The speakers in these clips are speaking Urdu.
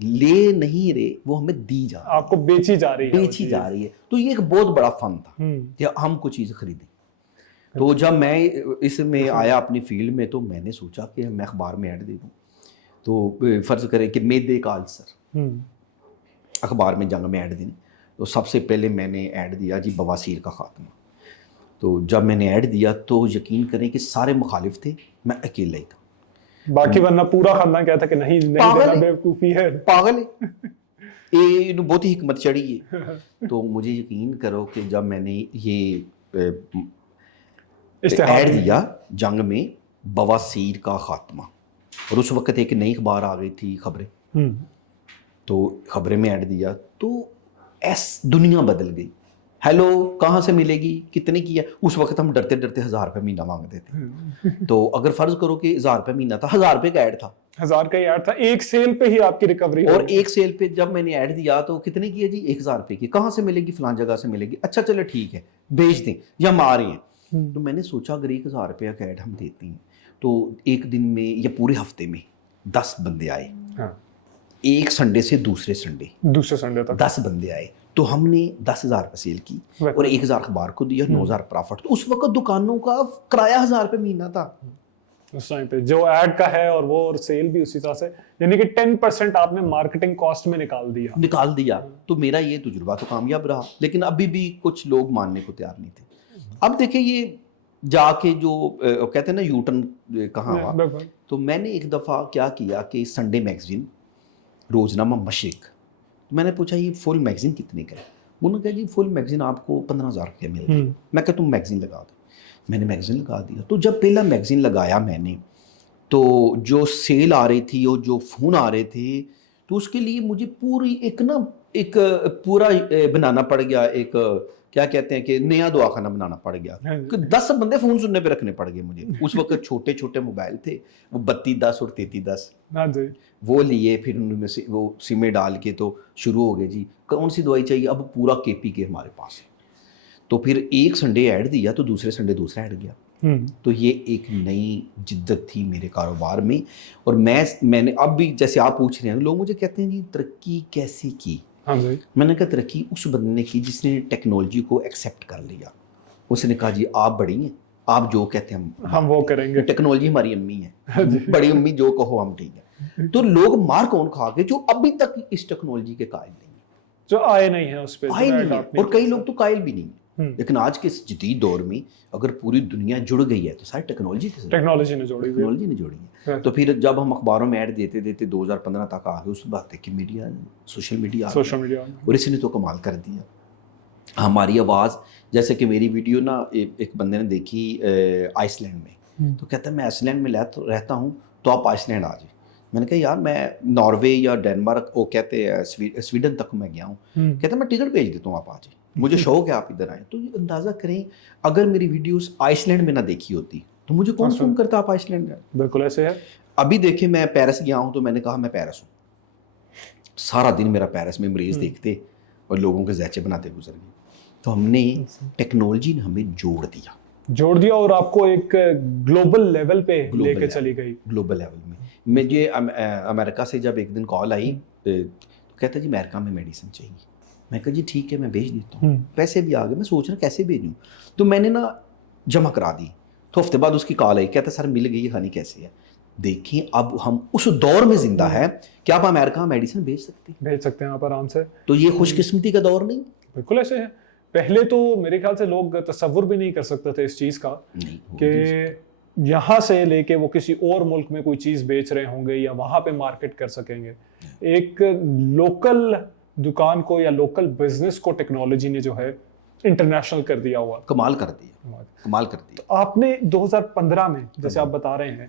لے نہیں رہے، وہ ہمیں دی جا رہی ہے، آپ کو بیچی جا رہی ہے، بیچی جا رہی ہے. تو یہ ایک بہت بڑا فن تھا ہوں، کہ ہم کو چیز خریدیں. تو جب میں اس میں آیا اپنی فیلڈ میں تو میں نے سوچا کہ میں اخبار میں ایڈ دے دوں. تو فرض کریں کہ میدے کا السر ہوں، اخبار میں جنگ میں ایڈ دیں، تو سب سے پہلے میں نے ایڈ دیا جی بواسیر کا خاتمہ. تو جب میں نے ایڈ دیا تو یقین کریں کہ سارے مخالف تھے، میں اکیلا ہی تھا. باقی ورنہ پورا خاندان کہتا کہ نہیں نہیں دینا، بیوقوفی ہے. پاگل ہے، یہ بہت ہی حکمت چڑھی ہے. تو مجھے یقین کرو کہ جب میں نے یہ ایڈ دیا جنگ میں بواسیر کا خاتمہ، اور اس وقت ایک نئی اخبار آ گئی تھی خبریں، تو خبریں میں ایڈ دیا تو دنیا بدل گئی. ہیلو کہاں سے ملے گی، کتنے کی ہے؟ اس وقت ہم ڈرتے ڈرتے 1000 روپے مہینہ مانگتے تھے. تو اگر فرض کرو کہ 1000 روپے مہینہ تھا، 1000 روپے کا ایڈ تھا، 1000 کا ایڈ تھا، ایک سیل پہ ہی آپ کی ریکوری. اور ایک سیل پہ جب میں نے ایڈ دیا تو کتنے کی ہے جی؟ 1000 روپے کی. کہاں سے ملے گی؟ فلان جگہ سے ملے گی. اچھا چلو ٹھیک ہے بھیج دیں یا ہم آ رہے ہیں. تو میں نے سوچا اگر 1000 روپے کا ایڈ ہم دیتے ہیں تو ایک دن میں یا پورے ہفتے میں 10 بندے آئے، ایک سنڈے سے دوسرے سنڈے تک 10 بندے آئے، تو ہم نے 10,000 روپے سیل کی اور 1000 اخبار کو دیا، 9,000 پرافٹ. تو اس وقت دکانوں کا کرایہ 1000 روپے مہینہ تھا اس ٹائم پہ، جو ایڈ کا ہے اور وہ سیل بھی اسی طرح سے، یعنی کہ 10% آپ نے مارکیٹنگ کاسٹ میں نکال دیا. تو میرا یہ تجربہ تو کامیاب رہا، لیکن ابھی بھی کچھ لوگ ماننے کو تیار نہیں تھے. اب دیکھیں یہ جا کے جو کہتے ہیں نا یو ٹرن کہاں ہوا. تو میں نے ایک دفعہ کیا کیا کہ سنڈے میگزین، روزنامہ مشرق، میں نے پوچھا یہ فل میگزین کتنے کا ہے؟ انہوں نے کہا جی فل میگزین آپ کو 15,000 روپے مل گئے. میں کہا تم میگزین لگا دو. میں نے میگزین لگا دیا. تو جب پہلا میگزین لگایا میں نے تو جو سیل آ رہی تھی اور جو فون آ رہے تھے، تو اس کے لیے مجھے پوری ایک پورا بنانا پڑ گیا، ایک کیا کہتے ہیں کہ نیا دواخانہ بنانا پڑ گیا. 10 بندے فون سننے پہ رکھنے پڑ گئے مجھے. اس وقت چھوٹے چھوٹے موبائل تھے، وہ 3210 اور 3310 وہ لیے، پھر ان میں سے وہ سمیں ڈال کے تو شروع ہو گئے جی کون سی دوائی چاہیے. اب پورا KP کے ہمارے پاس ہے. تو پھر ایک سنڈے ایڈ دیا تو دوسرے سنڈے دوسرا ایڈ گیا. تو یہ ایک نئی جدت تھی میرے کاروبار میں. اور میں نے اب بھی جیسے آپ پوچھ رہے ہیں، لوگ مجھے کہتے ہیں جی ترقی کیسے کی. میں نے کہا ترقی اس بندے نے کی جس نے ٹیکنالوجی کو ایکسیپٹ کر لیا. اس نے کہا جی آپ بڑی ہیں، آپ جو کہتے ہیں ہم وہ کریں گے، ٹیکنالوجی ہماری امی ہے، بڑی امی جو کہو ہم ٹھیک ہے. تو لوگ مار کون کھا گئے جو ابھی تک اس ٹیکنالوجی کے قائل نہیں ہیں، جو آئے نہیں ہیں اس پہ، آئے نہیں ہیں، اور کئی لوگ تو قائل بھی نہیں ہیں. لیکن آج کے اس جدید دور میں اگر پوری دنیا جڑ گئی ہے تو ساری ٹیکنالوجی نے جوڑی ہے. تو پھر جب ہم اخباروں میں ایڈ دیتے 2015 تک آ گئے، اس بات ہے کہ میڈیا، سوشل میڈیا اور اس نے تو کمال کر دیا. ہماری آواز، جیسے کہ میری ویڈیو نا ایک بندے نے دیکھی آئس لینڈ میں، تو کہتا ہے میں آئس لینڈ میں رہتا ہوں تو آپ آئس لینڈ آ جائیں. میں نے کہا یار میں ناروے یا ڈینمارک، وہ کہتے ہیں سویڈن تک میں گیا ہوں. کہتا ہے میں ٹکٹ بھیج دیتا ہوں آپ آ جائیں، مجھے شوق ہے آپ ادھر آئیں. تو یہ اندازہ کریں اگر میری ویڈیوز آئس لینڈ میں نہ دیکھی ہوتی تو مجھے کون فون کرتا آپ آئس لینڈ میں. بالکل ایسے ہے. ابھی دیکھیں میں پیرس گیا ہوں تو میں نے کہا میں پیرس ہوں، سارا دن میرا پیرس میں مریض دیکھتے اور لوگوں کے زیچے بناتے گزر گئے. تو ہم نے ٹیکنالوجی نے ہمیں جوڑ دیا اور آپ کو ایک گلوبل لیول پہ لے کے چلی گئی. گلوبل لیول میں مجھے امریکہ سے جب ایک دن کال آئی تو کہتا جی امریکہ میں میڈیسن چاہیے. میں کہا جی ٹھیک ہے میں بھیج دیتا ہوں. پیسے بھی آ گئے، میں سوچ رہا کیسے بھیجوں. تو میں نے نا جمع کرا دی. تو ہفتے بعد اس کی کال آئی، کہتا سر مل گئی، کھانی کیسے ہے. دیکھیں اب ہم اس دور میں زندہ ہے کہ آپ امریکہ میڈیسن بھیج سکتے ہیں آپ آرام سے. تو یہ خوش قسمتی کا دور نہیں. بالکل ایسے ہے. پہلے تو میرے خیال سے لوگ تصور بھی نہیں کر سکتے تھے اس چیز کا کہ یہاں سے لے کے وہ کسی اور ملک میں کوئی چیز بیچ رہے ہوں گے یا وہاں پہ مارکیٹ کر سکیں گے. ایک لوکل دکان کو یا لوکل بزنس کو ٹیکنالوجی نے جو ہے انٹرنیشنل کر دیا ہوا، کمال کر دیا. آپ نے 2015 میں جیسے آپ بتا رہے ہیں،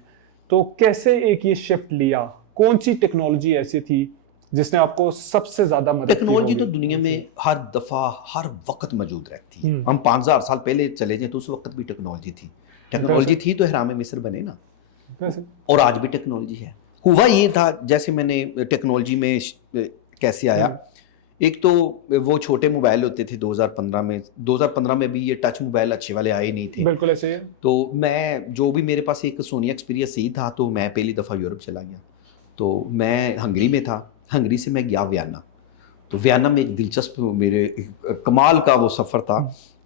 تو کیسے ایک یہ شفٹ لیا؟ کون سی ٹیکنالوجی ایسی تھی جس نے آپ کو سب سے زیادہ مدد کی؟ ٹیکنالوجی تو دنیا میں ہر دفعہ ہر وقت موجود رہتی ہے. ہم 5000 سال پہلے چلے جائیں تو اس وقت بھی ٹیکنالوجی تھی تو احرام مصر بنے نا. اور آج بھی ٹیکنالوجی ہے. ہوا یہ تھا جیسے میں نے ٹیکنالوجی میں کیسے آیا. ایک تو وہ چھوٹے موبائل ہوتے تھے 2015 میں بھی یہ ٹچ موبائل اچھے والے آئے نہیں تھے. بالکل ایسے ہے. تو میں جو بھی میرے پاس ایک سونی ایکسپیرینس ہی تھا تو میں پہلی دفعہ یورپ چلا گیا. تو میں ہنگری میں تھا. ہنگری سے میں گیا ویانا. تو ویانا میں ایک دلچسپ میرے کمال کا وہ سفر تھا.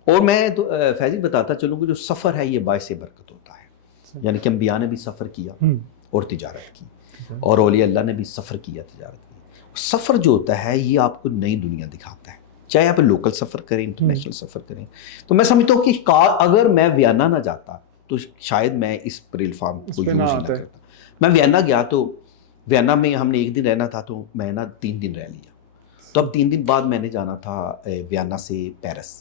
اور میں تو فیضی بتاتا چلوں کہ جو سفر ہے یہ باعث برکت ہوتا ہے. یعنی کہ انبیاء نے بھی سفر کیا اور تجارت کی, اور اولیاء اللہ نے بھی سفر کیا, تجارت کی. سفر جو ہوتا ہے یہ آپ کو نئی دنیا دکھاتا ہے, چاہے آپ لوکل سفر کریں, انٹرنیشنل سفر کریں. تو میں سمجھتا ہوں کہ اگر میں ویانا نہ جاتا تو شاید میں اس پلیٹ فارم کو یوز نہ کرتا. میں ویانا گیا تو ویانا میں ہم نے 1 دن رہنا تھا, تو میں نا 3 دن رہ لیا. تو اب 3 دن بعد میں نے جانا تھا ویانا سے پیرس.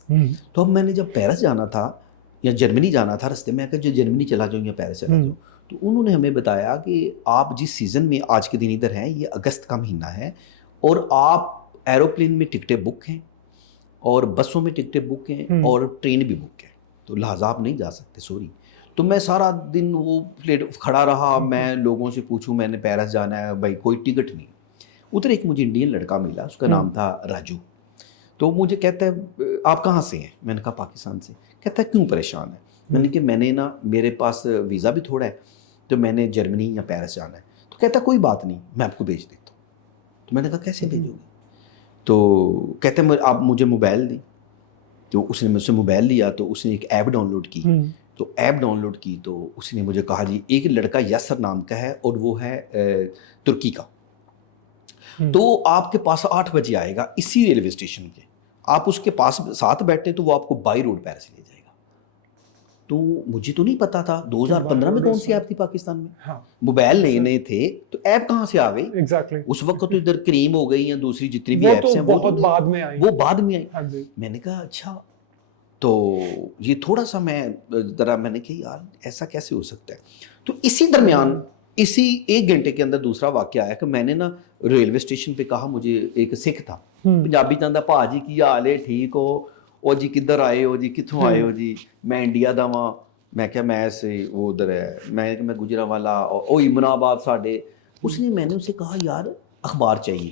تو اب میں نے جب پیرس جانا تھا یا جرمنی جانا تھا, رستے میں کہ جو جرمنی چلا جاؤں یا پیرس چلا جاؤں, تو انہوں نے ہمیں بتایا کہ آپ جس سیزن میں آج کے دن ادھر ہیں یہ اگست کا مہینہ ہے, اور آپ ایروپلین میں ٹکٹیں بک ہیں اور بسوں میں ٹکٹیں بک ہیں اور ٹرین بھی بک ہے, تو لہٰذا آپ نہیں جا سکتے, سوری. تو میں سارا دن وہ کھڑا رہا, میں لوگوں سے پوچھوں میں نے پیرس جانا ہے, بھائی کوئی ٹکٹ نہیں. ادھر ایک مجھے انڈین لڑکا ملا, اس کا نام تھا راجو. تو مجھے کہتا ہے آپ کہاں سے ہیں؟ میں نے کہا پاکستان سے. کہتا ہے کیوں پریشان ہے؟ میں نے کہ میں نے نا میرے پاس ویزا بھی تھوڑا ہے, تو میں نے جرمنی یا پیرس جانا ہے. تو کہتا ہے کوئی بات نہیں, میں آپ کو بھیج دیتا ہوں. تو میں نے کہا کیسے بھیجو گے؟ تو کہتے ہیں آپ مجھے موبائل دیں. تو اس نے مجھ سے موبائل لیا, تو اس نے ایک ایپ ڈاؤن لوڈ کی. تو ایپ ڈاؤن لوڈ کی تو اس نے مجھے کہا جی ایک لڑکا یاسر نام کا ہے اور وہ ہے ترکی کا, تو آپ کے پاس 8 بجے آئے گا اسی ریلوے اسٹیشن کے. آپ اس کے پاس ساتھ بیٹھے تو وہ آپ کو بائی روڈ پیرس لے جائے گا. تو مجھے تو نہیں پتا تھا 2015 میں کون سی ایپ تھی پاکستان میں, موبائل نئے نئے تھے, تو ایپ کہاں سے آ گئی؟ اس وقت تو ادھر کریم ہو گئی یا دوسری جتنی بھی ایپس ہیں وہ بعد میں آئی. میں نے کہا اچھا. تو یہ تھوڑا سا میں نے کہا یار ایسا کیسے ہو سکتا ہے. تو اسی درمیان اسی 1 گھنٹے کے اندر دوسرا واقعہ آیا کہ میں نے نا ریلوے اسٹیشن پہ کہا, مجھے ایک سکھ تھا پنجابی چاہتا, پا جی کی حال ہے, ٹھیک ہو؟ او جی کدھر آئے ہو جی, کتوں آئے ہو جی؟ میں انڈیا دا واں. میں کہا میں سے وہ ادھر ہے, میں گجرانوالا, او امن آباد ساڈے. اس نے میں نے اسے کہا یار اخبار چاہیے.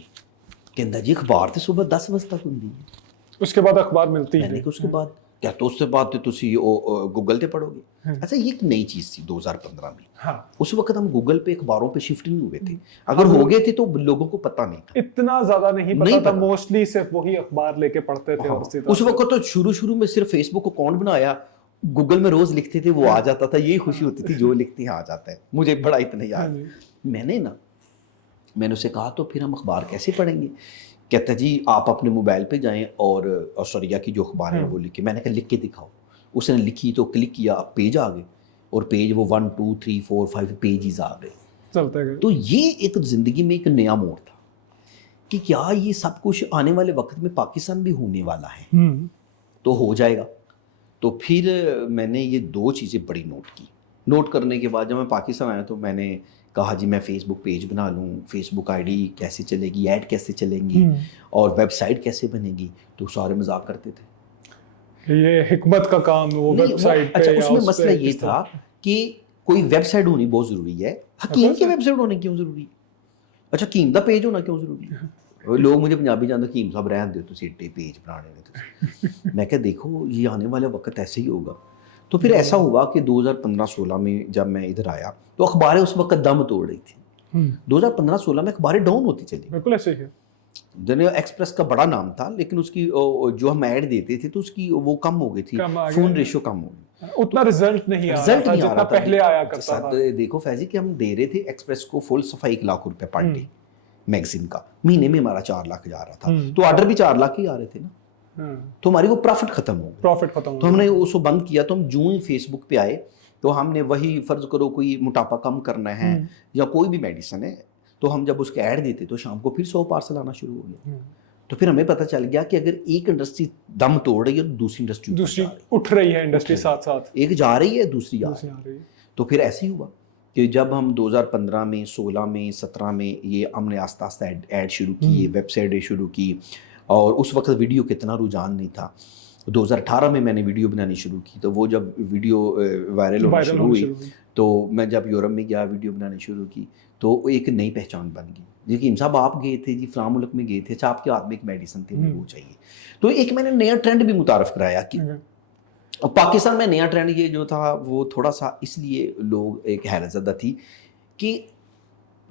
کہندا جی اخبار تو صبح 10 بجے تک ہوندی ہے, اس کے بعد اخبار ملتی ہے. میں نے کہا اس کے بعد کیا, تو اس سے بعد تو تسی گوگل تے پڑھو گے. اچھا یہ ایک نئی چیز تھی 2015 میں. اس وقت ہم گوگل پہ اخباروں پہ شفٹ نہیں ہوئے تھے, اگر ہو گئے تھے تو لوگوں کو پتہ نہیں تھا, اتنا زیادہ نہیں پتہ تھا, موسٹلی صرف وہی اخبار لے کے پڑھتے تھے. اس وقت تو شروع میں صرف فیس بک اکاؤنٹ بنایا, گوگل میں روز لکھتے تھے, وہ آ جاتا تھا, یہی خوشی ہوتی تھی جو لکھتے ہیں آ جاتا ہے. مجھے بڑا اتنا یاد. میں نے اسے کہا تو پھر ہم اخبار کیسے پڑھیں گے؟ کہتا جی آپ اپنے موبائل پہ جائیں اور آسٹریلیا کی جو اخبار ہے وہ لکھیں. میں نے کہا لکھ کے دکھاؤ. اس نے لکھی تو کلک کیا, پیج آ گئے, اور پیج وہ 1 2 3 4 5 پیجز آ گئے. تو یہ ایک زندگی میں ایک نیا موڑ تھا کہ کیا یہ سب کچھ آنے والے وقت میں پاکستان بھی ہونے والا ہے, تو ہو جائے گا. تو پھر میں نے یہ 2 چیزیں بڑی نوٹ کرنے کے بعد جب میں پاکستان آیا تو میں نے کہا جی میں فیس بک پیج بنا لوں, فیس بک آئی ڈی کیسے چلے گی, ایڈ کیسے چلیں گی, اور ویب سائٹ کیسے بنے گی. تو سارے مذاق کرتے تھے یہ حکمت کا کام وہ ویب سائٹ پہ. اچھا اس میں مسئلہ یہ تھا کہ کوئی ویب سائٹ ہونی بہت ضروری ہے. حکیم کی ویب سائٹ ہونے کیوں ضروری ہے؟ اچھا حکیم دا پیج ہونا کیوں ضروری ہے؟ لوگ مجھے پنجابی جانتے حکیم صاحب رہن دیو تسی ایڈے پیج بنانے نے. میں کہا دیکھو یہ آنے والا وقت ایسے ہی ہوگا. تو پھر ایسا ہوا کہ 2015-16 میں جب میں ادھر آیا تو اخباریں اس وقت دم توڑ رہی تھیں. 2015-16 میں اخباریں ڈاؤن ہوتی چلی. بالکل ایسے ہی ہے. دنیا ایکسپریس کا بڑا نام تھا, لیکن اس کی جو ہم ایڈ دیتے تھے تو اس کی وہ کم ہو گئی تھی, فون ریشو کم ہو گئی, اتنا رزلٹ نہیں آ رہا تھا جتنا پہلے آیا کرتا تھا. دیکھو فیضی کہ ہم دے رہے تھے ایکسپریس کو فل صفائی 1 لاکھ روپے پر ڈے میگزین کا, مہینے میں ہمارا 4 لاکھ جا رہا تھا, تو آرڈر بھی 4 لاکھ ہی آ رہے تھے نا, تو ہماری وہ پروفٹ ختم ہو گئی. تو ہم نے اس کو بند کیا. تو ہم جو ہی فیس بک پہ آئے تو ہم نے وہی فرض کرو کوئی موٹاپا کم کرنا ہے یا کوئی بھی میڈیسن ہے, تو ہم جب اس کے ایڈ دیتے تو شام کو پھر 100 پارسل آنا شروع ہو گیا. تو پھر ہمیں پتہ چل گیا کہ اگر ایک انڈسٹری دم توڑ رہی ہے تو دوسری اٹھ رہی ہے, انڈسٹری ساتھ ساتھ ایک جا رہی ہے دوسری آ رہی ہے. تو پھر ایسے ہی ہوا کہ جب ہم 2015 میں 16 میں 17 میں یہ ہم نے آہستہ آہستہ ایڈ شروع کیے, ویب سائٹیں شروع کی, اور اس وقت ویڈیو کا اتنا رجحان نہیں تھا. 2018 میں میں نے ویڈیو بنانی شروع کی, تو وہ جب ویڈیو وائرل ہونا شروع ہوئی تو میں جب یورپ میں گیا ویڈیو بنانی شروع کی تو ایک نئی پہچان بن گئی. لیکن صاحب آپ گئے تھے جی فلاں ملک میں گئے تھے, اچھا آپ کے ہاتھ میں ایک میڈیسن تھی, وہ چاہیے. تو ایک میں نے نیا ٹرینڈ بھی متعارف کرایا کہ پاکستان میں نیا ٹرینڈ یہ جو تھا وہ تھوڑا سا اس لیے لوگ ایک حیرت زدہ تھی کہ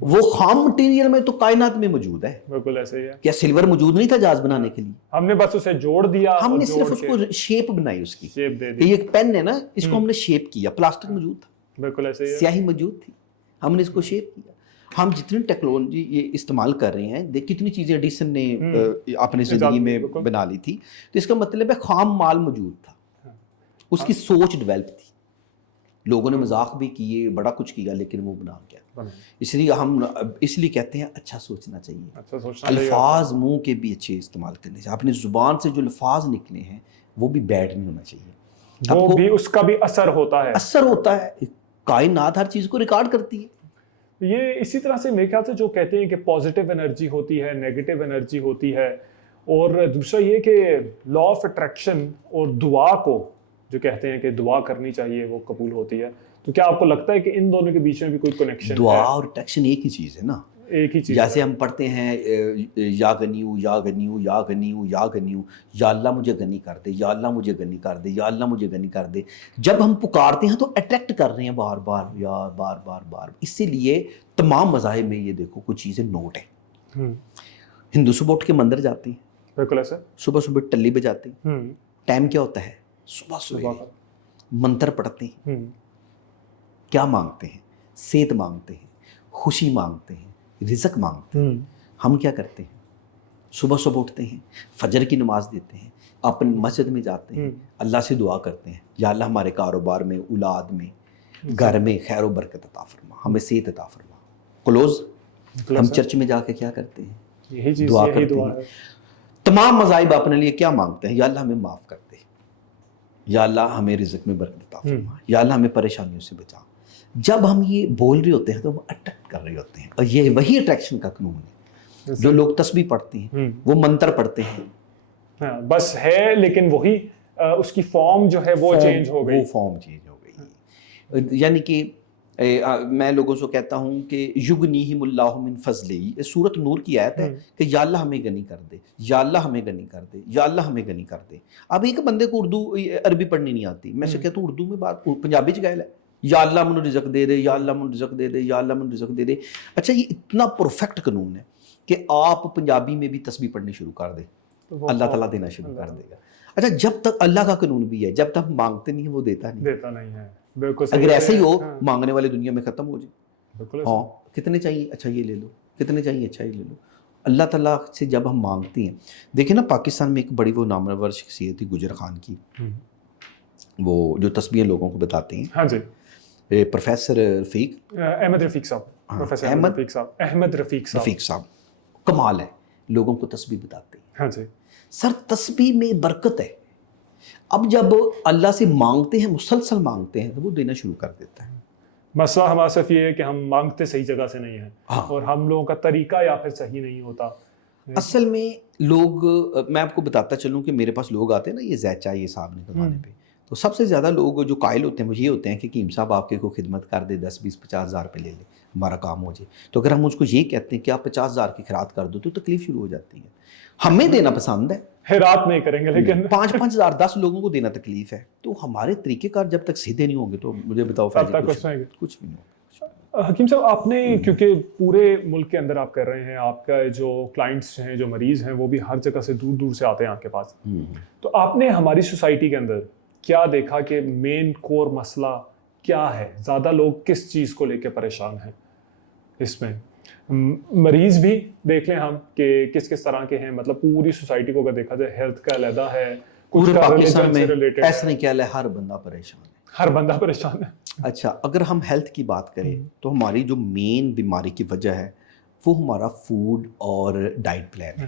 وہ خام مٹیریل میں تو کائنات میں موجود ہے. بالکل ایسے ہی ہے. کیا سلور موجود نہیں تھا جہاز بنانے کے لیے؟ ہم نے بس اسے جوڑ دیا, ہم نے صرف اس کو شیپ بنائی, اس کی شیپ دے کہ دی. یہ ایک پین ہے نا, اس کو ہم نے شیپ کیا. پلاسٹک موجود تھا, بالکل ایسے ہی ہے. سیاہی موجود تھی, ہم نے اس کو شیپ کیا. ہم جتنی ٹیکنالوجی یہ استعمال کر رہے ہیں, دیکھ کتنی چیزیں ایڈیسن نے اپنی زندگی میں بنا لی تھی. تو اس کا مطلب ہے خام مال موجود تھا, اس کی سوچ ڈیولپ تھی. لوگوں نے مذاق بھی کیے, بڑا کچھ کیا, لیکن وہ بنا گیا. اس لیے ہم اس لیے کہتے ہیں اچھا سوچنا چاہیے, الفاظ منہ کے بھی اچھے استعمال کرنے چاہیے. اپنی زبان سے جو الفاظ نکلے ہیں وہ بھی بیڈ نہیں ہونا چاہیے. وہ بھی اس کا بھی اثر ہوتا ہے. اثر ہوتا ہے. کائنات ہر چیز کو ریکارڈ کرتی ہے. یہ اسی طرح سے میرے خیال سے جو کہتے ہیں کہ پازیٹیو انرجی ہوتی ہے, نیگیٹو انرجی ہوتی ہے, اور دوسرا یہ کہ لا آف اٹریکشن اور دعا کو جو کہتے ہیں کہ دعا کرنی چاہیے وہ قبول ہوتی ہے. تو کیا آپ کو لگتا ہے کہ ان دونوں کے بیچ میں بھی کوئی کنیکشن ہے؟ دعا اور اٹریکشن ایک ہی چیز ہے نا, ایک ہی چیز. جیسے ہم پڑھتے ہیں یا غنیو یا غنیو یا غنیو یا غنیو, یا اللہ مجھے غنی کر دے, یا اللہ مجھے غنی کر دے, یا اللہ مجھے غنی کر دے. جب ہم پکارتے ہیں تو اٹریکٹ کر رہے ہیں بار بار, یا بار بار بار. اسی لیے تمام مذاہب میں یہ دیکھو کچھ چیزیں نوٹ ہیں. ہندو صبح اٹھ کے مندر جاتے ہیں, بالکل ایسا, صبح صبح ٹلی بجاتے ہیں. ٹائم کیا ہوتا ہے؟ صبح صبح منتر پڑھتے ہیں. کیا مانگتے ہیں؟ صحت مانگتے ہیں, خوشی مانگتے ہیں, رزق مانگتے ہیں. ہم کیا کرتے ہیں؟ صبح صبح اٹھتے ہیں, فجر کی نماز دیتے ہیں, اپنی مسجد میں جاتے ہیں, اللہ سے دعا کرتے ہیں, یا اللہ ہمارے کاروبار میں, اولاد میں, گھر میں خیر و برکت عطا فرما, ہمیں صحت عطا فرما. کلوز. ہم چرچ میں جا کے کیا کرتے ہیں؟ یہی چیز, دعا یہی کرتے دعا ہیں. ہے. تمام مذاہب اپنے لیے کیا مانگتے ہیں؟ یا اللہ ہمیں معاف کر دے, یا اللہ ہمیں رزق میں برکت عطا فرما, یا اللہ ہمیں پریشانیوں سے بچا. جب ہم یہ بول رہے ہوتے ہیں تو ہم اٹریکٹ کر رہے ہوتے ہیں, اور یہ وہی اٹریکشن کا قانون ہے. جو لوگ تسبیح پڑھتے ہیں, وہ منتر پڑھتے ہیں, بس ہے, لیکن وہی اس کی فارم جو ہے وہ چینج ہو گئی. وہ فارم چینج ہو گئی. یعنی کہ میں لوگوں سے کہتا ہوں کہ یغنیہم اللہ من فضلہ, سورۃ نور کی آیت ہے کہ یا اللہ ہمیں غنی کر دے, یا اللہ ہمیں غنی کر دے, یا اللہ ہمیں غنی کر دے. اب ایک بندے کو اردو عربی پڑھنی نہیں آتی, میں سے کہتا ہوں اردو میں بات, پنجابی چ گائل ہے, یا اللہ من رزق دے دے, یا اللہ من رزق دے دے, یا اللہ من رزق دے دے. اچھا, یہ اتنا پرفیکٹ قانون ہے کہ آپ پنجابی میں بھی تسبیح پڑھنی شروع کر دیں, اللہ تعالیٰ دینا شروع کر دے گا. اچھا, جب تک اللہ کا قانون بھی ہے, جب تک مانگتے نہیں ہیں وہ دیتا نہیں ہے. بالکل. اگر ایسے ہی ہو, مانگنے والے دنیا میں ختم ہو جائے. ہاں, کتنے چاہیے, اچھا یہ لے لو, کتنے چاہیے, اچھا یہ لے لو. اللہ تعالیٰ سے جب ہم مانگتے ہیں, دیکھیں نا پاکستان میں ایک بڑی وہ نامور شخصیت تھی گجر خان کی, وہ جو تسبیح لوگوں کو بتاتے ہیں. ہاں جی, پروفیسر رفیق احمد رفیق صاحب, پروفیسر احمد رفیق صاحب کمال ہے, لوگوں کو تسبیح بتاتے ہیں. ہاں جی سر, تسبیح میں برکت ہے. اب جب اللہ سے مانگتے ہیں, مسلسل مانگتے ہیں, تو وہ دینا شروع کر دیتا ہے. مسئلہ ہمارا صرف یہ ہے کہ ہم مانگتے صحیح جگہ سے نہیں ہیں, اور ہم لوگوں کا طریقہ یا پھر صحیح نہیں ہوتا. اصل میں لوگ, میں آپ کو بتاتا چلوں کہ میرے پاس لوگ آتے ہیں نا, یہ زید چاہیے صاحب نکلوانے پہ, تو سب سے زیادہ لوگ جو قائل ہوتے ہیں وہ یہ ہوتے ہیں کہ حکیم صاحب آپ کے کو خدمت کر دے, 10 20 50 ہزار روپے لے لے, ہمارا کام ہو جائے. تو اگر ہم اس کو یہ کہتے ہیں کہ آپ 50 ہزار کی خیرات کر دو, تو تکلیف شروع ہو جاتی ہے. ہمیں دینا پسند ہے, خیرات نہیں کریں گے, لیکن 5 ہزار 10 لوگوں کو دینا تکلیف ہے. تو ہمارے طریقے کار جب تک سیدھے نہیں ہوں گے تو مجھے بتاؤ کچھ بھی نہیں ہوگا. حکیم صاحب, آپ نے کیونکہ پورے ملک کے اندر آپ کر رہے ہیں, آپ کا جو کلائنٹس ہیں, جو مریض ہیں, وہ بھی ہر جگہ سے دور دور سے آتے ہیں آپ کے پاس, تو آپ نے ہماری سوسائٹی کے اندر کیا دیکھا کہ مین کور مسئلہ کیا ہے؟ زیادہ لوگ کس چیز کو لے کے پریشان ہیں اس میں؟ مریض بھی دیکھ لیں ہم کہ کس کس طرح کے ہیں, مطلب پوری سوسائٹی کو اگر دیکھا جائے, ہیلتھ کا علیحدہ ہے, پورے پاکستان میں ایسا نہیں کیا ہے, ہر بندہ پریشان ہے, ہر بندہ پریشان ہے. اچھا, اگر ہم ہیلتھ کی بات کریں تو ہماری جو مین بیماری کی وجہ ہے وہ ہمارا فوڈ اور ڈائٹ پلان ہے.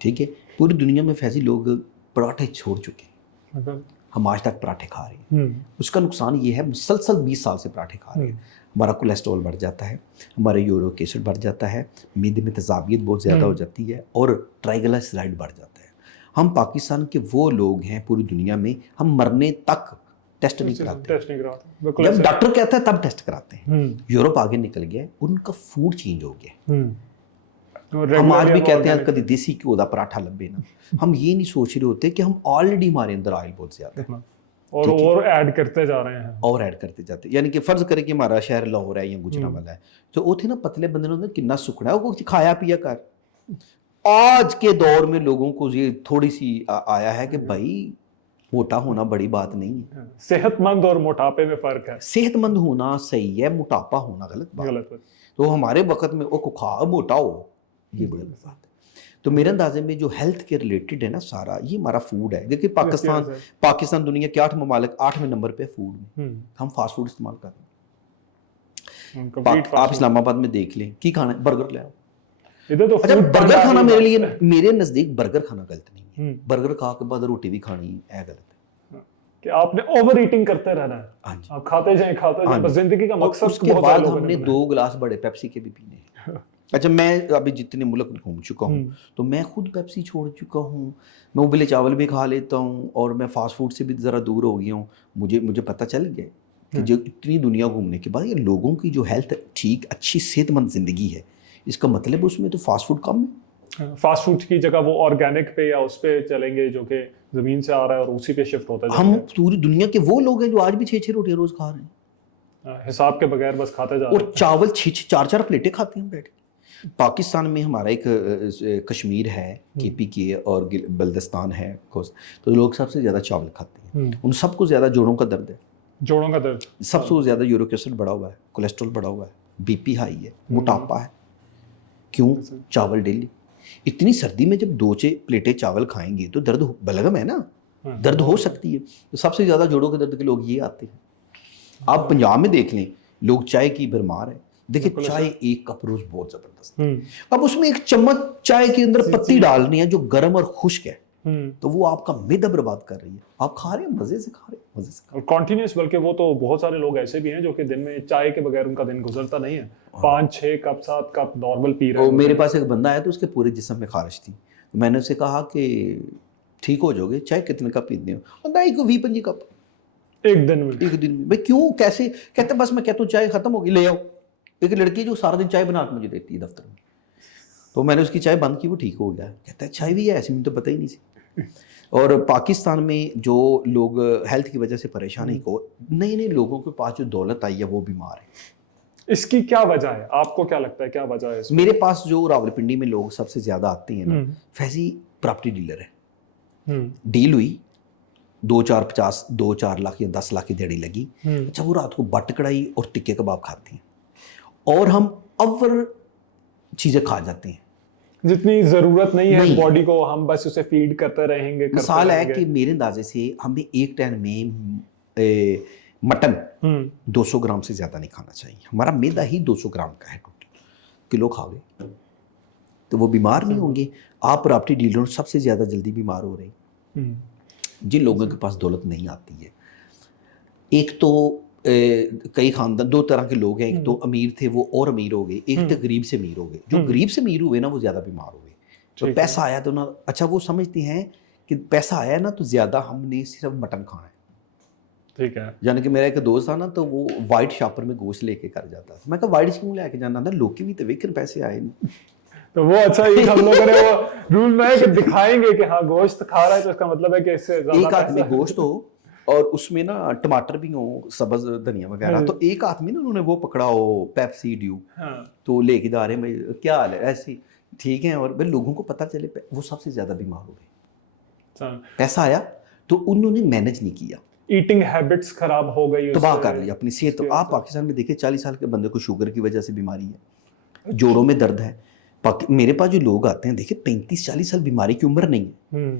ٹھیک ہے, پوری دنیا میں فیضی لوگ پراٹھے چھوڑ چکے ہیں, ہم آج تک پراٹھے کھا رہے ہیں. اس کا نقصان یہ ہے, مسلسل 20 سال سے پراٹھے کھا رہے ہیں, ہمارا کولیسٹرول بڑھ جاتا ہے, ہمارا یورک ایسڈ بڑھ جاتا ہے, معدے میں تیزابیت بہت زیادہ ہو جاتی ہے, اور ٹرائیگلائسرائڈ بڑھ جاتا ہے. ہم پاکستان کے وہ لوگ ہیں پوری دنیا میں, ہم مرنے تک ٹیسٹ نہیں کراتے. جب ڈاکٹر کہتا ہے تب ٹیسٹ کراتے ہیں. یورپ آگے نکل گیا ہے, ان کا فوڈ چینج ہو گیا. ہم آج بھی کہتے ہیں کبھی دیسی گھیو دا پراٹھا لبے نا. ہم یہ نہیں سوچ رہے ہوتے کہ ہم آلریڈی ہمارے اندر آئل بہت زیادہ ہے. اور ایڈ کرتے جا رہے ہیں اور ایڈ کرتے جاتے ہیں. یعنی کہ فرض کریں کہ ہمارا شہر لاہور ہے یا گجرانوالہ ہے, تو وہ تھے نا پتلے بندے نے کتنا سکنا ہے, وہ کھایا پیا کر. آج کے دور میں لوگوں کو یہ تھوڑی سی آیا ہے کہ بھائی موٹا ہونا بڑی بات نہیں ہے. صحت مند اور موٹاپے میں فرق ہے. صحت مند ہونا صحیح ہے, موٹاپا ہونا غلط بات ہے. تو ہمارے وقت میں وہ کھا موٹا ہو, یہ غلط بات ہے. تو میرے اندازے میں جو ہیلتھ کے ریلیٹڈ ہے نا سارا, یہ ہمارا فوڈ ہے. دیکھیے پاکستان دنیا کے 8 ممالک 8ویں نمبر پہ فوڈ میں, ہم فاسٹ فوڈ استعمال کر رہے ہیں. آپ اسلام آباد میں دیکھ لیں, کی کھانا ہے, برگر لے آؤ. اچھا برگر کھانا میرے لیے, میرے نزدیک برگر کھانا غلط نہیں ہے. برگر کھا کے بعد روٹی بھی کھانی ہے غلط ہے کہ آپ نے اوور ایٹنگ کرتے رہنا ہے. آپ کھاتے جائیں بس زندگی کا مقصد. اس کے بعد ہم نے 2 گلاس بڑے پیپسی کے بھی پینے ہیں. اچھا میں ابھی جتنے ملک گھوم چکا ہوں تو میں خود پیپسی چھوڑ چکا ہوں, میں ابلے چاول بھی کھا لیتا ہوں, اور میں فاسٹ فوڈ سے بھی ذرا دور ہو گیا ہوں. مجھے پتہ چل گیا کہ جو اتنی دنیا گھومنے کے بعد یہ لوگوں کی جو ہیلتھ ٹھیک اچھی صحت مند زندگی ہے, اس کا مطلب اس میں تو فاسٹ فوڈ کم ہے. فاسٹ فوڈ کی جگہ وہ آرگینک پہ یا اس پہ چلیں گے جو کہ زمین سے آ رہا ہے اور اسی پہ شفٹ ہوتا ہے. ہم پوری دنیا کے وہ لوگ ہیں جو آج بھی 6 روٹیاں روز کھا رہے ہیں, حساب کے بغیر بس کھاتے جا رہے ہیں, اور چاول 4 پلیٹیں کھاتے ہیں بیٹھ کے. پاکستان میں ہمارا ایک کشمیر ہے, کے پی کے, اور بلدستان ہے, تو لوگ سب سے زیادہ چاول کھاتے ہیں. ان سب کو زیادہ جوڑوں کا درد ہے, جوڑوں کا درد سب سے زیادہ یورک ایسڈ بڑھا ہوا ہے, کولیسٹرول بڑھا ہوا ہے, بی پی ہائی ہے, موٹاپا ہے. کیوں؟ چاول ڈیلی. اتنی سردی میں جب 2 پلیٹیں چاول کھائیں گے تو درد بلغم ہے نا, درد ہو سکتی ہے. تو سب سے زیادہ جوڑوں کے درد کے لوگ یہ آتے ہیں. آپ پنجاب میں دیکھ لیں, لوگ چائے کی بھرمار ہے. دیکھیں چائے 1 کپ روز بہت زبردست. اب اس میں 1 چمچ چائے کے اندر پتی ڈالنی ہے جو گرم اور خشک ہے, تو وہ آپ کا معدہ برباد کر رہی ہے. آپ کھا رہے ہیں, مزے سے کھا رہے ہیں, مزے سے اور کنٹینیوس. بلکہ وہ تو بہت سارے لوگ ایسے بھی ہیں جو کہ دن میں چائے کے بغیر ان کا دن گزرتا نہیں ہے, 5-6 کپ 7 کپ نارمل پی رہے ہیں. میرے پاس ایک بندہ آیا تو اس کے پورے جسم میں خارش تھی. میں نے اسے کہا کہ ٹھیک ہو جاؤ گے, چائے کتنے کپ پیتے ہو؟ نہیں کو 20-25 کپ ایک دن میں. بھائی کیوں, کیسے؟ کہتے بس میں کہتا ہوں چائے ختم ہوگی, لے آؤ. ایک لڑکی جو سارا دن چائے بنا کے مجھے دیتی ہے دفتر میں, تو میں نے اس کی چائے بند کی, وہ ٹھیک ہو گیا. کہتا ہے چائے بھی ہے ایسے, مجھے تو پتہ ہی نہیں سی. اور پاکستان میں جو لوگ ہیلتھ کی وجہ سے پریشانی کو, نئے لوگوں کے پاس جو دولت آئی ہے وہ بیمار ہے. اس کی کیا وجہ ہے, آپ کو کیا لگتا ہے کیا وجہ ہے؟ میرے پاس جو راولپنڈی میں لوگ سب سے زیادہ آتے ہیں نا, فیضی پراپرٹی ڈیلر ہے. ڈیل ہوئی 2-4 لاکھ یا 10 لاکھ کی دیڑی لگی. اچھا وہ رات کو بٹ کڑائی اور ٹکے کباب کھاتے ہیں, اور ہم اوور چیزیں کھا جاتے ہیں جتنی ضرورت نہیں ہے باڈی کو, ہم بس اسے فیڈ کرتے رہیں گے. مثال ہے کہ میرے اندازے سے ہمیں ایک ٹائم میں مٹن 200 گرام سے زیادہ نہیں کھانا چاہیے. ہمارا میدا ہی 200 گرام کا ہے, ٹوٹل کلو کھا گئے تو وہ بیمار نہیں ہوں گے. آپ پراپرٹی ڈیلر سب سے زیادہ جلدی بیمار ہو رہے ہیں جن لوگوں کے پاس دولت نہیں آتی ہے. ایک تو کئی خاندان 2 طرح کے لوگ ہیں, ایک تو امیر تھے وہ اور امیر ہو گئے, ایک تو غریب سے امیر ہو گئے. جو غریب سے امیر ہوئے نا وہ زیادہ بیمار ہو گئے. تو پیسہ آیا تو نا, اچھا وہ سمجھتے ہیں کہ پیسہ آیا نا تو زیادہ ہم نے صرف مٹن کھانا ہے. ٹھیک ہے. یعنی کہ میرا ایک دوست تھا نا, تو وہ وائٹ شاپر میں گوشت لے کے کر جاتا تھا. میں کہا وائٹ کیوں لے کے جانا تھا, لوگ کے بھی تو ویکن پیسے آئے نہیں. تو وہ اچھا ایک ہم لوگوں نے وہ رول میں کہ دکھائیں گے کہ ہاں گوشت کھا رہا ہے تو اس کا مطلب ہے کہ اس سے ایک ہاتھ میں گوشت ہو اور اس میں نا ٹماٹر بھی ہوں, سبز دھنیا وغیرہ, تو ایک ہاتھ میں نا انہوں نے وہ پکڑا ہو پیپسی ڈیو, تو لے کے جا رہے ہیں کیا حال ہے ایسی, ٹھیک ہے. اور لوگوں کو پتہ چلے, وہ سب سے زیادہ بیمار ہو گئے. پیسہ آیا تو انہوں نے مینج نہیں کیا, ایٹنگ ہیبٹس خراب ہو گئی, تباہ کر لیا اپنی صحت. تو آپ پاکستان میں دیکھیں 40 سال کے بندے کو شوگر کی وجہ سے بیماری ہے, جوڑوں میں درد ہے. میرے پاس جو لوگ آتے ہیں دیکھیں 35-40 سال بیماری کی عمر نہیں ہے,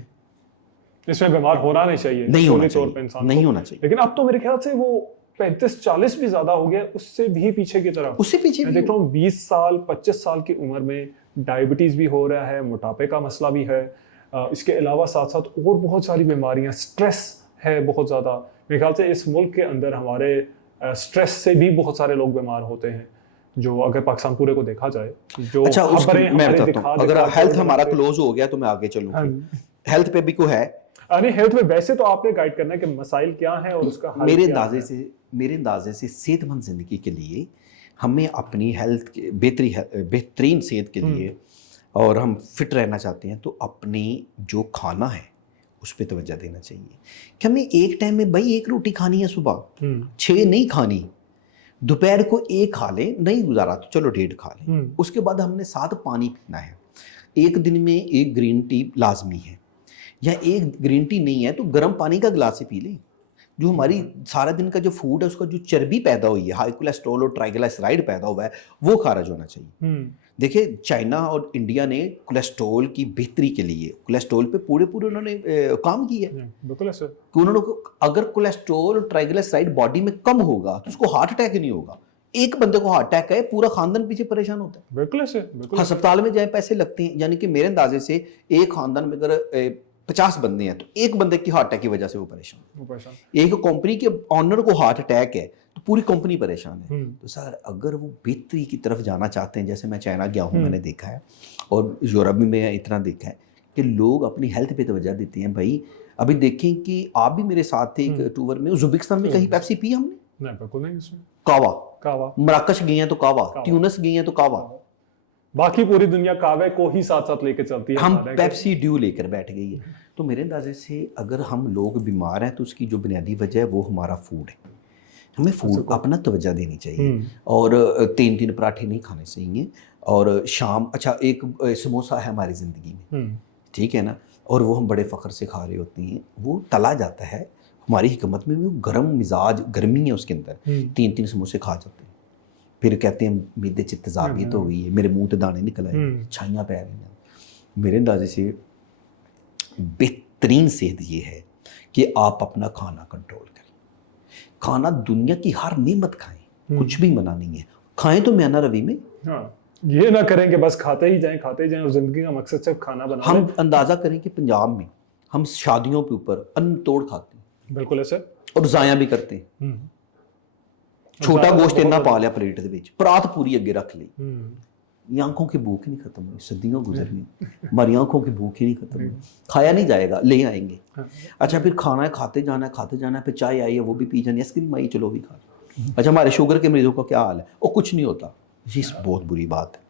اس میں بیمار ہونا نہیں چاہیے, نہیں ہونا چاہیے. لیکن اب تو میرے خیال سے وہ 35-40 بھی زیادہ ہو گیا, اس سے بھی پیچھے کی طرف. اس سے پیچھے میں دیکھ رہا ہوں 20 سال 25 سال کی عمر میں ڈائبٹیز بھی ہو رہا ہے, موٹاپے کا مسئلہ بھی ہے, اس کے علاوہ ساتھ ساتھ اور بہت ساری بیماریاں, سٹریس ہے بہت زیادہ. میرے خیال سے اس ملک کے اندر ہمارے سٹریس سے بھی بہت سارے لوگ بیمار ہوتے ہیں, جو اگر پاکستان پورے کو دیکھا جائے. جو اچھا میں بتاتا ہوں, اگر ہیلتھ ہمارا کلوز ہو گیا تو میں آگے چلوں. ہیلتھ پہ بھی کوئی ہے نہیں, ہیلتھ میں ویسے تو آپ نے گائیڈ کرنا ہے کہ مسائل کیا ہیں اور اس کا حل کیا ہے. میرے اندازے سے صحت مند زندگی کے لیے ہمیں اپنی ہیلتھ بہترین صحت کے لیے, اور ہم فٹ رہنا چاہتے ہیں, تو اپنی جو کھانا ہے اس پہ توجہ دینا چاہیے کہ ہمیں ایک ٹائم میں بھائی ایک روٹی کھانی ہے صبح، 6 نہیں کھانی، دوپہر کو 1 کھا لیں، نہیں گزارا تو چلو 1.5 کھا لیں، اس کے بعد ہم نے ساتھ پانی پینا ہے، ایک دن میں 1 گرین ٹی لازمی ہے، یا 1 گرین ٹی نہیں ہے تو گرم پانی کا گلاس ہی پی لیں، جو ہماری سارا دن کا جو فوڈ ہے اس کا جو چربی پیدا ہوئی ہے، ہائی کولیسٹرول اور ٹرائیگلائسرائڈ پیدا ہوا ہے، وہ خارج ہونا چاہیے۔ دیکھیں چائنا اور انڈیا نے کولیسٹرول کی بہتری کے لیے کولیسٹرول پہ پورے انہوں نے کام کیا ہے، بالکل ایسے کہ انہوں نے اگر کولیسٹرول اور ٹرائیگلائسرائڈ باڈی میں کم ہوگا تو اس کو ہارٹ اٹیک نہیں ہوگا، ایک بندے کو ہارٹ اٹیک ہے پورا خاندان پیچھے پریشان ہوتا ہے، بالکل ایسے ہسپتال میں جائیں پیسے لگتے ہیں، یعنی کہ میرے اندازے سے ایک خاندان میں اگر 50 بندے ہیں تو ایک بندے کی ہارٹ اٹیک کی وجہ سے وہ پریشان، ایک کمپنی کے آنر کو ہارٹ اٹیک ہے تو پوری کمپنی پریشان ہے۔ تو سر اگر وہ بہتری کی طرف جانا چاہتے ہیں، جیسے میں چائنا گیا ہوں، میں نے دیکھا ہے، اور یورپ میں میں اتنا دیکھا ہے کہ لوگ اپنی ہیلتھ پہ توجہ دیتے ہیں۔ بھائی ابھی دیکھیں کہ آپ بھی میرے ساتھ تھے ایک ٹور میں، ازبکستان میں کہیں پیپسی پی ہم نے؟ بالکل نہیں، اس میں کعوہ، مراکش گئے ہیں تو کعوہ، ٹیونس گئے ہیں تو کعوہ، باقی پوری دنیا کعوے کو ہی ساتھ ساتھ لے کے چلتی ہے، ہم پیپسی ڈیو لے کر بیٹھ گئی ہے۔ تو میرے اندازے سے اگر ہم لوگ بیمار ہیں تو اس کی جو بنیادی وجہ ہے وہ ہمارا فوڈ ہے، ہمیں فوڈ کو اپنا توجہ دینی چاہیے، اور 3 پراٹھے نہیں کھانے چاہیے، اور شام اچھا ایک سموسہ ہے ہماری زندگی میں، ٹھیک ہے نا، اور وہ ہم بڑے فخر سے کھا رہے ہوتے ہیں، وہ تلا جاتا ہے، ہماری حکمت میں وہ گرم مزاج، گرمی ہے اس کے اندر، 3 سموسے کھا جاتے ہیں، پھر کہتے ہیں میدے چ تیزابیت ہو گئی ہے، میرے منہ تے دانے نکل آئے، چھائیاں پہ رہی ہیں۔ میرے اندازے سے بہترین صحت یہ ہے کہ آپ اپنا کھانا کنٹرول کریں، کھانا دنیا کی ہر نعمت کھائیں، کچھ بھی منع نہیں ہے، کھائیں تو میانہ روی میں، یہ نہ کریں کہ بس کھاتے ہی جائیں اور زندگی کا مقصد صرف کھانا بنا ہم اندازہ کریں کہ پنجاب میں ہم شادیوں کے اوپر ان توڑ کھاتے ہیں، بالکل ایسے، اور ضائع بھی کرتے ہیں، چھوٹا گوشت اتنا پا لیا پلیٹ دے وچ، پرات پوری اگے رکھ لی، یہ آنکھوں کی بھوک ہی نہیں ختم ہوئی، صدیوں گزر گئی، ہماری آنکھوں کی بھوک ہی نہیں ختم ہوئی، کھایا نہیں جائے گا، لے آئیں گے، اچھا پھر کھانا ہے، کھاتے جانا ہے، پھر چائے آئی ہے وہ بھی پی جانی ہے، آئس کریم آئی چلو بھی کھا لو۔ اچھا ہمارے شوگر کے مریضوں کا کیا حال ہے؟ وہ کچھ نہیں ہوتا، یہ بہت بری بات ہے،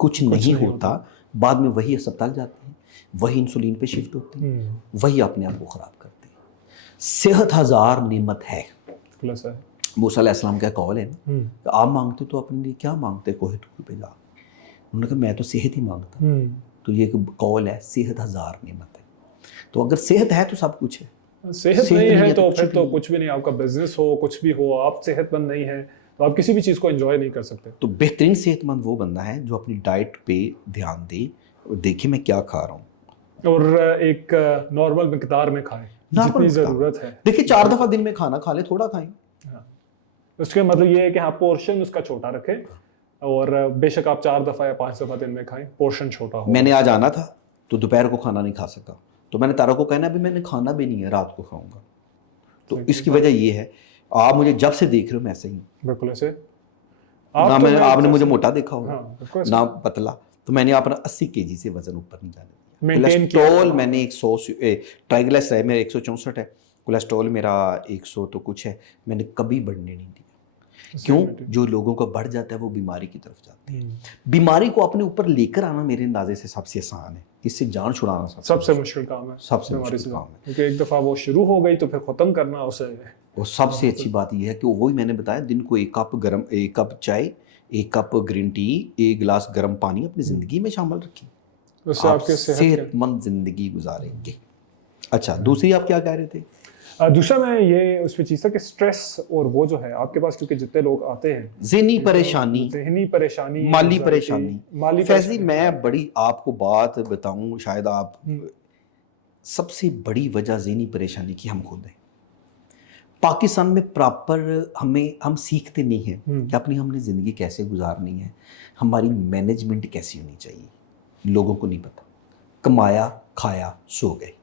کچھ نہیں ہوتا، بعد میں وہی اسپتال جاتے ہیں، وہی انسولین پہ شفٹ ہوتے ہیں، وہی اپنے آپ کو خراب کرتے ہیں۔ صحت 1000 نعمت ہے، موسیٰ علیہ السلام کا قول ہے نا کہ آپ مانگتے تو اپنے لیے کیا مانگتے کوہ طور پہ جا، انہوں نے کہا میں تو صحت ہی مانگتا ہوں، تو یہ ایک قول ہے، صحت 1000 نعمت ہے، تو اگر صحت ہے تو سب کچھ ہے، صحت نہیں ہے تو پھر تو کچھ بھی نہیں، آپ کا بزنس ہو کچھ بھی ہو، آپ صحت مند نہیں ہے تو آپ کسی بھی چیز کو انجوائے نہیں کر سکتے۔ تو بہترین صحت مند وہ بندہ ہے جو اپنی ڈائٹ پہ دھیان دے، دیکھیں میں کیا کھا رہا ہوں، اور ایک نارمل مقدار میں کھائیں جتنی ضرورت ہے۔ دیکھیں 4 دفعہ دن میں کھانا کھا لیں، تھوڑا کھائیں، اس کا مطلب یہ ہے کہ آپ پورشن اس کا چھوٹا رکھیں، اور بے شک آپ 4 دفعہ یا 5 دفعہ دن میں کھائیں، پورشن چھوٹا ہو۔ میں نے آج آنا تھا تو دوپہر کو کھانا نہیں کھا سکا، تو میں نے تارا کو کہنا ابھی میں نے کھانا بھی نہیں ہے، رات کو کھاؤں گا، تو اس کی وجہ یہ ہے آپ مجھے جب سے دیکھ رہے ہو میں ایسے ہی، بالکل ایسے، نہ آپ نے مجھے موٹا دیکھا ہوگا نہ پتلا، تو میں نے اپنا 80 kg سے وزن اوپر نہیں جانے دیا، کولیسٹرول میں نے 100، ٹرائیگلائسرائڈ میرا 164 ہے، کولیسٹرول میرا 100 تو کچھ ہے، میں نے کبھی بڑھنے نہیں دیا، کیوں؟ جو لوگوں کا بڑھ جاتا ہے وہ بیماری کی طرف جاتے ہیں، بیماری کو اپنے اوپر لے کر آنا میرے اندازے سے سب سے آسان ہے، اس سے جان چھڑانا سب سے مشکل کام ہے، سب سے مشکل کام ہے، کیونکہ ایک دفعہ وہ شروع ہو گئی تو پھر ختم کرنا اسے، اور سب سے اچھی بات یہ ہے کہ وہی میں نے بتایا، دن کو 1 کپ چائے، 1 کپ گرین ٹی، 1 گلاس گرم پانی اپنی زندگی میں شامل رکھیں، اس سے آپ کی صحت مند زندگی گزاریں گے۔ اچھا دوسری آپ کیا کہہ رہے تھے؟ دوسرا میں یہ اس پہ چیز تھا کہ سٹریس، اور وہ جو ہے آپ کے پاس، کیونکہ جتنے لوگ آتے ہیں ذہنی پریشانی، مالی پریشانی، فیضی میں بڑی آپ کو بات بتاؤں، شاید آپ، سب سے بڑی وجہ ذہنی پریشانی کی ہم خود ہیں۔ پاکستان میں پراپر ہم سیکھتے نہیں ہیں کہ اپنی ہم نے زندگی کیسے گزارنی ہے، ہماری مینجمنٹ کیسی ہونی چاہیے، لوگوں کو نہیں پتہ، کمایا کھایا سو گئے۔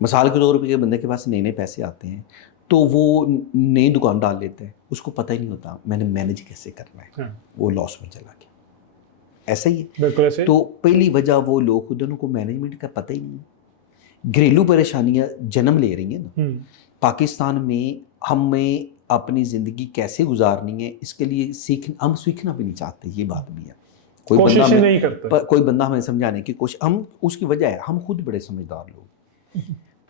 مثال کے طور پہ بندے کے پاس نئے نئے پیسے آتے ہیں تو وہ نئی دکان ڈال لیتے ہیں، اس کو پتہ ہی نہیں ہوتا میں نے مینج کیسے کرنا ہے، وہ لاس میں چلا گیا، ایسا ہی ہے۔ تو پہلی وجہ وہ لوگ خود ان کو مینجمنٹ کا پتہ ہی نہیں ہے، گھریلو پریشانیاں جنم لے رہی ہیں نا۔ پاکستان میں ہمیں اپنی زندگی کیسے گزارنی ہے اس کے لیے ہم سیکھنا بھی نہیں چاہتے، یہ بات بھی ہے، کوئی بندہ ہمیں سمجھانے کی کوشش، ہم اس کی وجہ ہے ہم خود بڑے سمجھدار لوگ،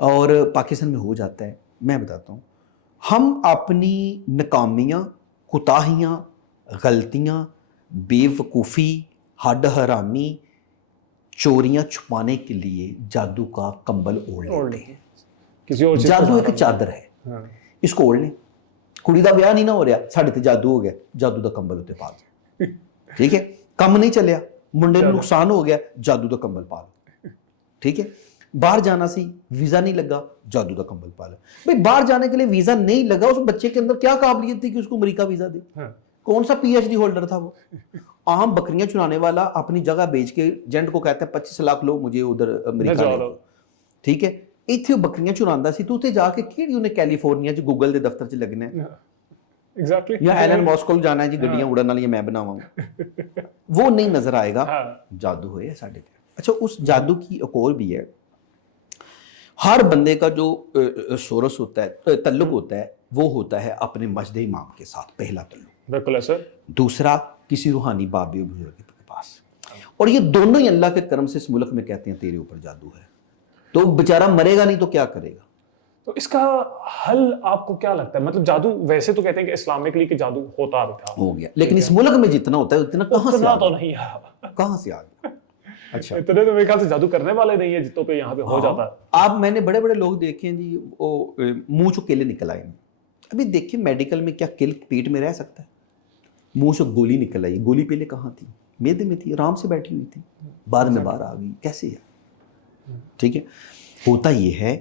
اور پاکستان میں ہو جاتا ہے. میں بتاتا ہوں, ہم اپنی ناکامیاں, کوتاہیاں, غلطیاں, بے وقوفی, ہڈ حرامی, چوریاں چھپانے کے لیے جادو کا کمبل اوڑھ لیتے ہیں. کسی اور چیز جادو ایک چادر ہے, اس کو اوڑھ لیں. کڑی دا بیاہ نہیں نہ ہو رہا, ساڈے تے جادو ہو گیا, جادو دا کمبل اتنے پا دو. ٹھیک ہے, کم نہیں چلیا, منڈے نوں نقصان ہو گیا, جادو دا کمبل پا لو. ٹھیک ہے, باہر جانا سی, ویزا نہیں لگا, جادو دا کمبل پا لو. بھائی باہر جانے کے لیے ویزا نہیں لگا, اس بچے کے اندر کیا قابلیت تھی کہ اس کو امریکہ ویزا دے؟ کون سا پی ایچ ڈی ہولڈر تھا وہ؟ عام بکریاں چرانے والا اپنی جگہ بیچ کے ایجنٹ کو کہتا ہے 25 لاکھ لو مجھے ادھر امریکہ لے جاؤ. ٹھیک ہے, ਇੱਥੇ ਉਹ ਬੱਕਰੀਆਂ ਚੁਰਾਉਂਦਾ ਸੀ, ਤੂੰ ਉੱਥੇ ਜਾ ਕੇ ਕਿਹੜੀ ਉਹਨੇ ਕੈਲੀਫੋਰਨੀਆ 'ਚ ਗੂਗਲ ਦੇ ਦਫ਼ਤਰ 'ਚ ਲੱਗਣਾ ਹੈ, ایگزیکٹلی, یا ایلن ماسک کو جانا ہے جی گڈیاں اڑن والیاں میں بناواں, وہ نہیں نظر آئے گا. جادو ہوئے ساڈے تے. اچھا, اس جادو کی ایک اور بھی ہے. ہر بندے کا جو سورس ہوتا ہے, تعلق ہوتا ہے, وہ ہوتا ہے اپنے مسجد امام کے ساتھ, پہلا تعلق. بالکل ہے سر. دوسرا کسی روحانی بابے بزرگ کے پاس. اور یہ دونوں ہی اللہ کے کرم سے اس ملک میں کہتے ہیں تیرے اوپر جادو ہے, تو بیچارہ مرے گا نہیں تو کیا کرے گا. تو اس کا حل آپ کو کیا لگتا ہے؟ مطلب جادو ویسے تو کہتے ہیں کہ اسلامکلی کہ جادو ہوتا بھی تھا, ہو گیا, لیکن اس ملک میں جتنا ہوتا ہے اتنا کہاں سے تو نہیں ہے, کہاں سے آ گیا. اچھا, اتنے تو میرے خیال سے جادو کرنے والے نہیں ہیں جتوں پہ یہاں پہ ہو جاتا ہے. آپ میں نے بڑے بڑے لوگ دیکھے ہیں جی, وہ منہ چو کیلے نکل آئے. ابھی دیکھیں میڈیکل میں کیا کیل پیٹ میں رہ سکتا ہے؟ منہ سے گولی نکل آئی, گولی پہلے کہاں تھی؟ میدے میں تھی, آرام سے بیٹھی ہوئی تھی, بعد میں باہر آ گئی, کیسے ہے؟ ٹھیک ہے, ہوتا یہ ہے,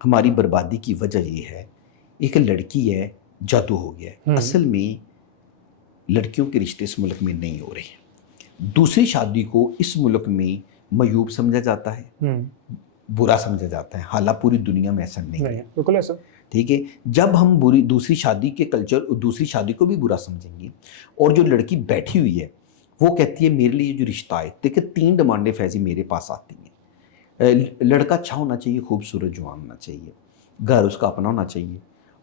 ہماری بربادی کی وجہ یہ ہے, ایک لڑکی ہے, جادو ہو گیا ہے. اصل میں لڑکیوں کے رشتے اس ملک میں نہیں ہو رہے ہیں. دوسری شادی کو اس ملک میں معیوب سمجھا جاتا ہے, برا سمجھا جاتا ہے, حالانکہ پوری دنیا میں ایسا نہیں ہے. بالکل ایسا. ٹھیک ہے, جب ہم دوسری شادی کے کلچر, دوسری شادی کو بھی برا سمجھیں گے, اور جو لڑکی بیٹھی ہوئی ہے وہ کہتی ہے میرے لیے جو رشتہ ہے, دیکھیں 3 ڈیمانڈیں فیضی میرے پاس آتی ہیں. لڑکا اچھا ہونا چاہیے, خوبصورت جوان ہونا چاہیے, گھر اس کا اپنا ہونا چاہیے,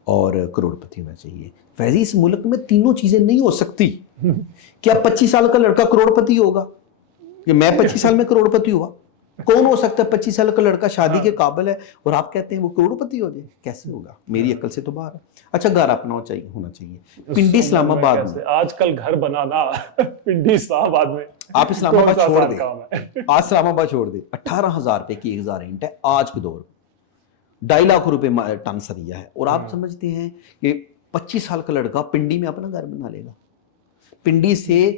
اور کروڑ پتی ہونا چاہیے. فیضی اس ملک میں تینوں چیزیں نہیں ہو سکتی. کیا 25 سال کا لڑکا کروڑ پتی ہوگا؟ کہ میں 25 سال میں کروڑ پتی ہوا؟ کون ہو سکتا ہے 25 سال کا لڑکا شادی کے قابل ہے اور آپ کہتے ہیں وہ کروڑ پتی ہو جائے؟ کیسے ہوگا؟ میری عقل سے تو باہر ہے. اچھا, گھر اپنا ہونا چاہیے. پنڈی اسلام آباد میں آج کل گھر بنانا, پنڈی اسلام آباد میں آپ اسلام آباد چھوڑ دیں, آج اسلام آباد چھوڑ دیں, 18,000 روپے کی 1,000 اینٹ ہے آج کے دور, 2.5 لاکھ روپے ٹن سریا ہے. اور آپ سمجھتے ہیں کہ 25 سال کا لڑکا پنڈی میں اپنا گھر بنا لے گا؟ پنڈی سے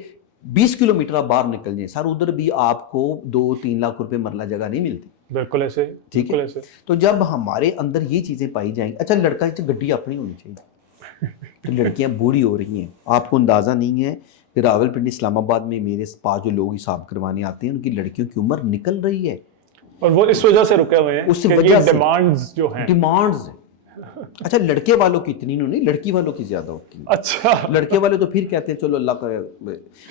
20 کلومیٹر آپ باہر نکل جائیں سر, ادھر بھی آپ کو 2-3 لاکھ روپے مرلہ جگہ نہیں ملتی. بالکل ایسے. ٹھیک ہے, تو جب ہمارے اندر یہ چیزیں پائی جائیں گی. اچھا, لڑکا گڈی اپنی ہونی چاہیے. تو لڑکیاں بوڑھی ہو رہی ہیں, آپ کو اندازہ نہیں ہے کہ راول پنڈی اسلام آباد میں میرے پاس جو لوگ حساب کروانے آتے ہیں ان کی لڑکیوں کی عمر نکل رہی ہے, اور وہ اس وجہ سے رکے ہوئے ہیں, اس وجہ سے ڈیمانڈز جو ہیں, ڈیمانڈز. اچھا, لڑکے والوں کی اتنی نہیں, لڑکی والوں کی زیادہ ہوتی ہے. اچھا, لڑکے والے تو پھر کہتے ہیں چلو اللہ کا.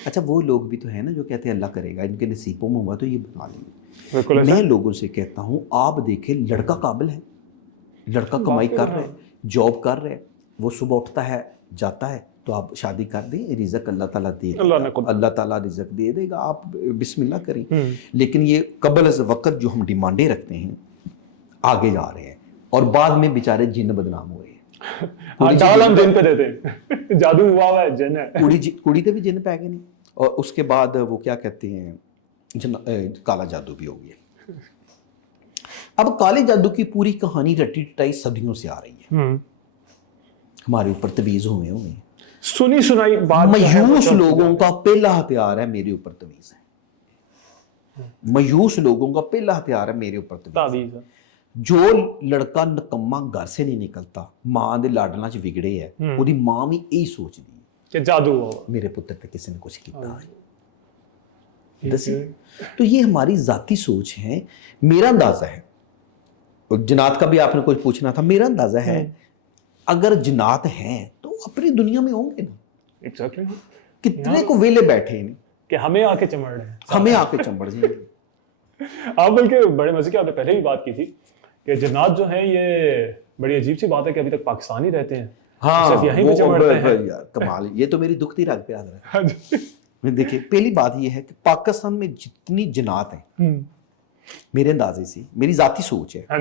اچھا, وہ لوگ بھی تو ہیں نا جو کہتے ہیں اللہ کرے گا, ان کے نصیبوں میں ہوا تو یہ بنا لیں گے. میں لوگوں سے کہتا ہوں آپ دیکھیں, لڑکا قابل ہے, لڑکا کمائی کر رہا ہے, جاب کر رہا ہے, وہ صبح اٹھتا ہے جاتا ہے, تو آپ شادی کر دیں, رزق اللہ تعالیٰ دے گا, اللہ تعالیٰ رزق دے دے گا, آپ بسم اللہ کریں. لیکن یہ قبل از وقت جو ہم ڈیمانڈیں رکھتے ہیں آگے جا رہے ہیں, اور بعد میں بیچارے جن بدنام ہوئے ہیں. ڈال ہم جن پہ دیتے ہیں, جادو ہوا ہے جن ہے, کڑی تے بھی جن پہ گئے نہیں. اور اس کے بعد وہ کیا کہتے ہیں, کالا جادو بھی ہو گیا. اب کالے جادو کی پوری کہانی رٹی ٹٹائی صدیوں سے آ رہی ہے, ہمارے اوپر تویز ہوئے ہیں. سنی سنائی بات, مایوس لوگوں کا پہلا ہتھیار ہے میرے اوپر تویز ہے. مایوس لوگوں کا پہلا ہتھیار ہے میرے اوپر تویز ہے. جو لڑکا نکما گھر سے نہیں نکلتا, ماں دے لاڈنا چ وگڑے ہے, وہی ماں بھی یہی سوچ دی کہ جادو ہوا, میرے پتر پہ کسی نے کچھ کیتا ہے. تو یہ ہماری ذاتی سوچ ہے. میرا اندازہ ہے, جنات کا بھی آپ نے کچھ پوچھنا تھا, میرا اندازہ ہے اگر جنات ہیں تو اپنی دنیا میں ہوں گے نا. ایگزیکٹلی. کتنے کو ویلے بیٹھے ہیں کہ ہمیں آ کے چمڑ رہے ہیں, ہمیں آ کے چمڑ جائیں گے. آپ بلکہ بڑے مزے کی, آپ نے پہلے بھی بات کی تھی کہ جنات جو ہیں یہ بڑی عجیب سی بات ہے کہ ابھی تک پاکستان ہی رہتے ہیں. ہاں یہیں پہ چمڑتے ہیں یار, کمال. یہ تو میری دکھتی رگ پہ یاد رہا. دیکھیے, پہلی بات یہ ہے کہ پاکستان میں جتنی جنات ہیں, میرے اندازے سے, میری ذاتی سوچ ہے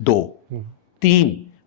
2, 3,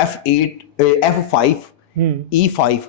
F8, F5, E5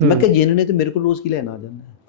ਮੈਂ ਕਿਹਾ ਜਿੰਨ ਨੇ ਤੇ ਮੇਰੇ ਕੋਲ ਰੋਜ਼ ਕੀ ਲੈਣ ਆ ਜਾਂਦਾ ਹੈ,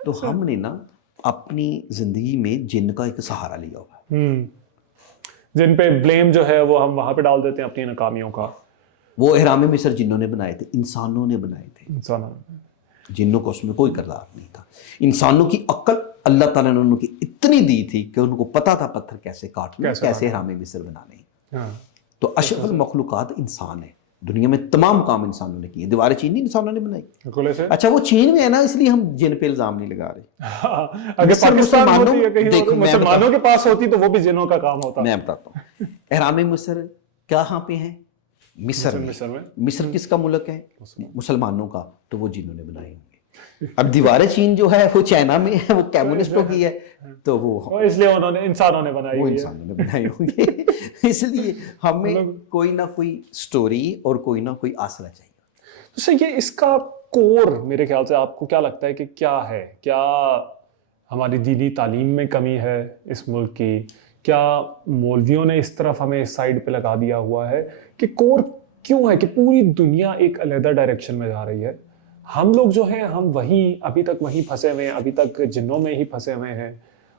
تو ہم نے نا اپنی زندگی میں جن کا ایک سہارا لیا ہوا ہے. جن پہ بلیم جو ہے وہ ہم وہاں پہ ڈال دیتے ہیں اپنی ناکامیوں کا. وہ احرام مصر جنوں نے بنائے تھے, انسانوں نے بنائے تھے. انسان جنوں کو اس میں کوئی کردار نہیں تھا. انسانوں کی عقل اللہ تعالیٰ نے ان کی اتنی دی تھی کہ ان کو پتا تھا پتھر کیسے کاٹنا, کیسے احرام مصر بنانے ہیں. تو اشرف المخلوقات انسان ہے. دنیا میں تمام کام انسانوں نے کیے. دیواریں چین نہیں انسانوں نے بنائی. اچھا وہ چین میں ہے نا, اس لیے ہم جن پہ الزام نہیں لگا رہے. اگر پاکستان ہوتی ہے کہیں مسلمانوں کے پاس ہوتی تو وہ بھی جنوں کا کام ہوتا. میں بتاتا ہوں, احرام مصر کہاں پہ ہیں؟ مصر میں. مصر کس کا ملک ہے؟ مسلمانوں کا. تو وہ جنوں نے بنائی ہوں گے. اب دیواریں چین جو ہے وہ چائنا میں ہے, وہ کمیونسٹوں کی ہے, تو وہ اس لیے انہوں نے انسانوں نے بنائی, وہ انسانوں نے بنائی ہوں گے. اس لیے ہمیں کوئی نہ کوئی سٹوری اور کوئی نہ کوئی آسرا چاہیے. تو سر یہ اس کا کور میرے خیال سے آپ کو کیا لگتا ہے کہ کیا ہے؟ کیا ہماری دینی تعلیم میں کمی ہے اس ملک کی؟ کیا مولویوں نے اس طرف ہمیں اس سائڈ پہ لگا دیا ہوا ہے کہ کور کیوں ہے کہ پوری دنیا ایک علیحدہ ڈائریکشن میں جا رہی ہے, ہم لوگ جو ہیں ہم وہیں ابھی تک وہیں پھنسے ہوئے ہیں, ابھی تک جنوں میں ہی پھنسے ہوئے ہیں,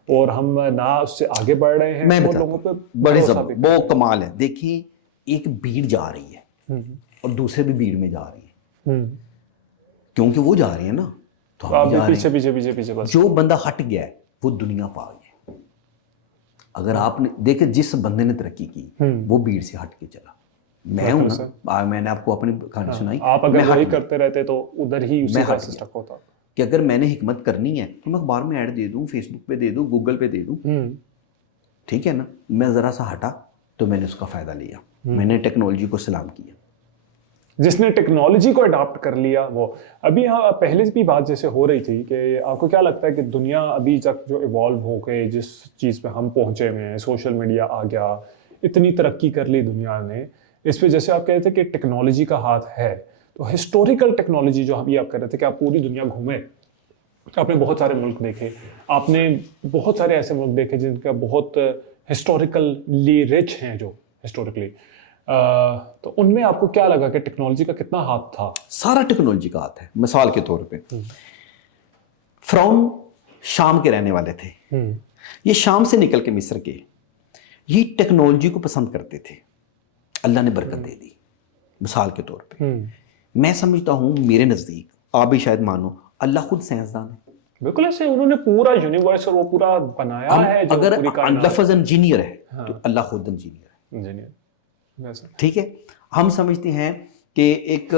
اور ہم نہ اس سے آگے بڑھ رہے ہیں. میں اور لوگوں پہ بڑے وہ کمال ہے. دیکھیں ایک بھیڑ جا رہی ہے اور دوسرے بھی بھیڑ میں جا رہی ہیں, کیونکہ وہ جا رہے ہیں نا, تو ہم جا رہے ہیں. جو بندہ ہٹ گیا ہے وہ دنیا پا گیا. اگر آپ نے دیکھے جس بندے نے ترقی کی وہ بھیڑ سے ہٹ کے چلا. میں ہوں نا, میں نے آپ کو اپنی کہانی سنائی. آپ اگر وہی کرتے رہتے تو ادھر ہی اسی طرح سے سٹک ہوتا کہ اگر میں نے حکمت کرنی ہے تو میں اخبار میں ایڈ دے دوں, فیس بک پہ دے دوں, گوگل پہ دے دوں, ٹھیک ہے نا. میں ذرا سا ہٹا تو میں نے اس کا فائدہ لیا. میں نے ٹیکنالوجی کو سلام کیا. جس نے ٹیکنالوجی کو اڈاپٹ کر لیا وہ. ابھی پہلے بھی بات جیسے ہو رہی تھی کہ آپ کو کیا لگتا ہے کہ دنیا ابھی تک جو ایوالو ہو گئے, جس چیز پہ ہم پہنچے ہوئے ہیں, سوشل میڈیا آ گیا, اتنی ترقی کر لی دنیا نے, اس پہ جیسے آپ کہہ رہے تھے کہ ٹیکنالوجی کا ہاتھ ہے, تو ہسٹوریکل ٹیکنالوجی جو ابھی آپ کہہ رہے تھے کہ آپ پوری دنیا گھومے, آپ نے بہت سارے ملک دیکھے, آپ نے بہت سارے ایسے ملک دیکھے جن کا بہت ہسٹوریکلی رچ ہیں جو ہسٹوریکلی, تو ان میں آپ کو کیا لگا کہ ٹیکنالوجی کا کتنا ہاتھ تھا؟ سارا ٹیکنالوجی کا ہاتھ ہے. مثال کے طور پہ فرعون شام کے رہنے والے تھے, یہ شام سے نکل کے مصر کے, یہ ٹیکنالوجی کو پسند کرتے تھے, اللہ نے برکت دے دی. مثال کے طور پہ میں سمجھتا ہوں, میرے نزدیک, آپ بھی شاید مانو, اللہ خود سائنسدان ہے. بالکل ایسے انہوں نے پورا یونیورس اور وہ پورا بنایا ہے. اگر لفظ انجینئر ہے تو اللہ خود انجینئر ہے. ٹھیک ہے, ہم سمجھتے ہیں کہ ایک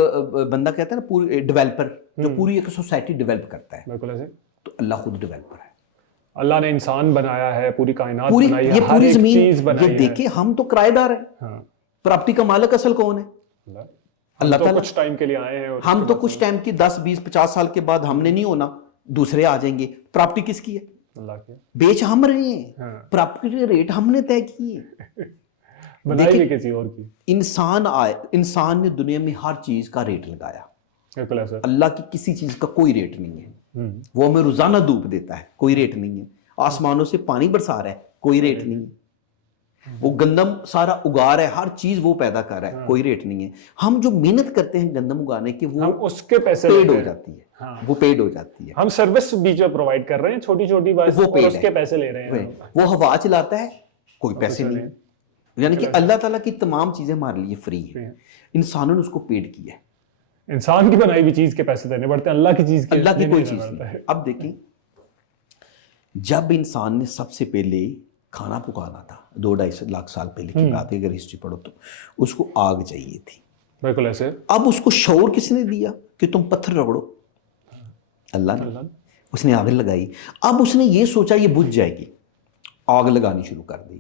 بندہ کہتا ہے نا پوری ڈیولپر, جو پوری ایک سوسائٹی ڈیولپ کرتا ہے, بالکل ایسے, تو اللہ خود ڈیولپر ہے. اللہ نے انسان بنایا ہے, پوری کائنات پوری بنائی ہے, یہ پوری زمین, یہ دیکھیں ہم تو کرایہ دار ہیں, پراپرٹی کا مالک اصل کون ہے؟ اللہ تعالیٰ. کچھ ٹائم کے لیے آئے ہیں, ہم تو کچھ ٹائم کی 10 20 50 سال کے بعد ہم نے نہیں ہونا, دوسرے آ جائیں گے. پراپرٹی کس کی ہے؟ اللہ کی. بیچ ہم رہے ہیں, پراپرٹی ریٹ ہم نے طے کی ہے, بنائی بھی کسی اور کی. انسان نے دنیا میں ہر چیز کا ریٹ لگایا. اللہ کی کسی چیز کا کوئی ریٹ نہیں ہے. وہ ہمیں روزانہ دھوپ دیتا ہے, کوئی ریٹ نہیں ہے. آسمانوں سے پانی برسا رہا ہے, کوئی ریٹ نہیں ہے. وہ گندم سارا اگا رہا ہے, ہر چیز وہ پیدا کر رہا ہے, کوئی ریٹ نہیں ہے. ہم جو محنت کرتے ہیں گندم اگانے کے, وہ اس کے پیسے پیڈ ہو جاتی ہے, وہ پیڈ ہو جاتی ہے. ہم سروس بیچ میں پرووائڈ کر رہے ہیں, چھوٹی چھوٹی بات, وہ اس کے پیسے لے رہے ہیں. وہ ہوا چلاتا ہے, کوئی پیسے نہیں. یعنی کہ اللہ تعالیٰ کی تمام چیزیں ہمارے لیے فری ہیں, انسانوں نے اس کو پیڈ کیا ہے. انسان کی بنائی ہوئی چیز کے پیسے دینے پڑتے ہیں, اللہ کی چیز کے, اللہ کی کوئی چیز نہیں. اب دیکھیں, جب انسان نے سب سے پہلے کھانا پکانا تھا 2-2.5 لاکھ سال پہلے کی بات ہے, اگر ہسٹری پڑھو تو اس کو آگ چاہیے تھی. بالکل ایسے. اب اس کو شعور کس نے دیا کہ تم پتھر رگڑو؟ اللہ نے. اس نے آگ لگائی. اب اس نے یہ سوچا یہ بجھ جائے گی, آگ لگانی شروع کر دی.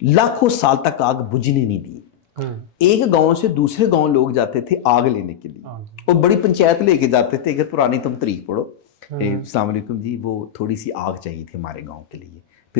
لاکھوں سال تک آگ بجھنے نہیں دی. ایک گاؤں سے دوسرے گاؤں لوگ جاتے تھے آگ لینے کے لیے, اور بڑی پنچایت لے کے جاتے تھے. اگر پرانی تم تاریخ پڑھو, السلام علیکم جی, وہ تھوڑی سی آگ چاہیے تھی ہمارے گاؤں کے لیے.